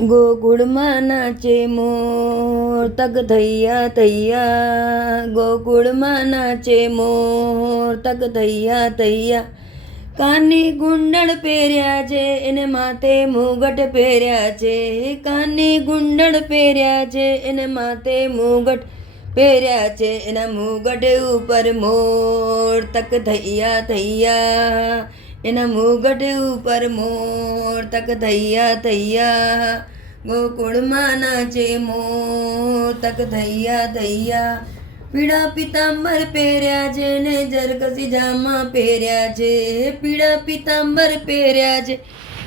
ગોકુળમાં નાચે મોર તક થૈયા થૈયા, ગોકુળમાં નાચે મોર તક થૈયા થૈયા. કાની ગુંડળ પહેર્યા છે એને માથે મુગટ પહેર્યા છે, કાની ગુંડળ પહેર્યા છે એને માથે મુગટ પહેર્યા છે, એના મુગટ ઉપર મોર તક થૈયા થૈયા, એના મુગટ ઉપર મોર તક થૈયા થૈયા. ગોકુળમાં નાચે મોર તક થૈયા થૈયા. પીળા પિતાંબર પહેર્યા છે ને જરકસી જામા પહેર્યા છે, પીળા પિતાંબર પહેર્યા છે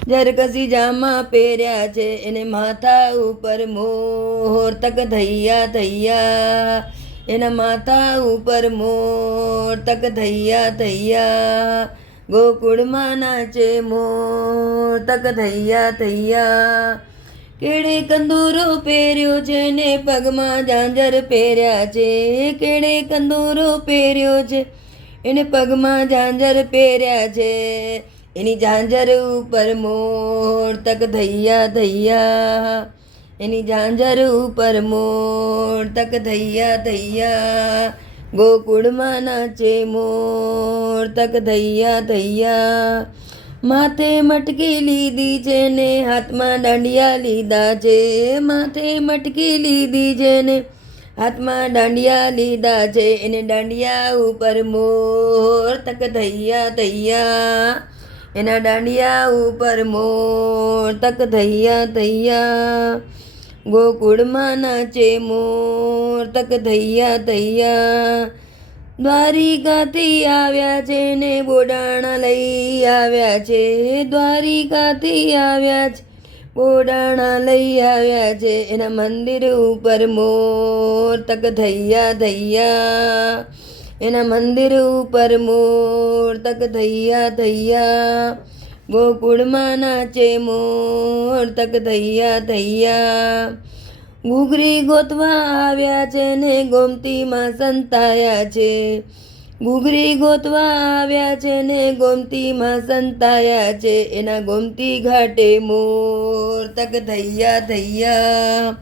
જરકસી જામા પહેર્યા છે, એને માથા ઉપર મોર તક થૈયા થૈયા, એના માથા ઉપર મોર તક થૈયા થૈયા. ગોકુળમાં નાચે મોર તક થૈયા થૈયા. કેળે કંદોરો પહેર્યો છે ને પગમાં ઝાંઝર પહેર્યા છે, કેળે કંદોરો પહેર્યો છે એને પગમાં ઝાંઝર પહેર્યા છે, એની ઝાંઝર ઉપર મોર તક થૈયા થૈયા, એની ઝાંઝર ઉપર મોર તક થૈયા થૈયા. ગોકુળમાં નાચે મોર તક થૈયા થૈયા. માથે મટકી લીધી છે ને હાથમાં દાંડિયા લીધા છે, માથે મટકી લીધી છે ને હાથમાં દાંડિયા લીધા છે, એને દાંડિયા ઉપર મોર તક થૈયા થૈયા, એના દાંડિયા ઉપર મોર તક થૈયા થૈયા. ગોકુળમાં નાચે મોર તક થૈયા થૈયા. દ્વારિકાથી આવ્યા છે ને બોડાણા લઈ આવ્યા છે, દ્વારિકાથી આવ્યા છે બોડાણા લઈ આવ્યા છે, એના મંદિર ઉપર મોર તક થૈયા થૈયા, એના મંદિર ઉપર મોર તક થૈયા થૈયા. ગોકુળમાં નાચે મોર તક થૈયા થૈયા. ઘૂઘરી ગોતવા આવ્યા છે ને ગોમતીમાં સંતાયા છે, ઘૂઘરી ગોતવા આવ્યા છે ને ગોમતીમાં સંતાયા છે, એના ગોમતી ઘાટે મોર તક થૈયા થૈયા,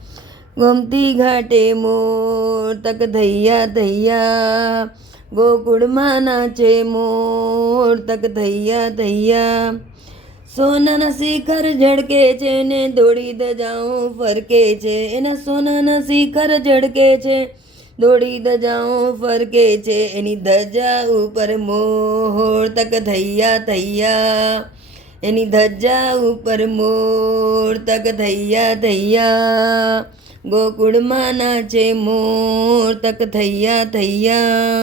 ગોમતી ઘાટે મોર તક થૈયા થૈયા. ગોકુળમાં નાચે મોર તક થૈયા થૈયા. સોનાના શિખર ઝળકે છે ને દોડી ધજાઓ ફરકે છે, એના સોનાના શિખર ઝળકે છે દોડી ધજાઓ ફરકે છે, એની ધજા ઉપર મોર તક થૈયા થૈયા, એની ધજા ઉપર મોર તક થૈયા થૈયા. ગોકુળમાં નાચે મોર તક થૈયા થૈયા.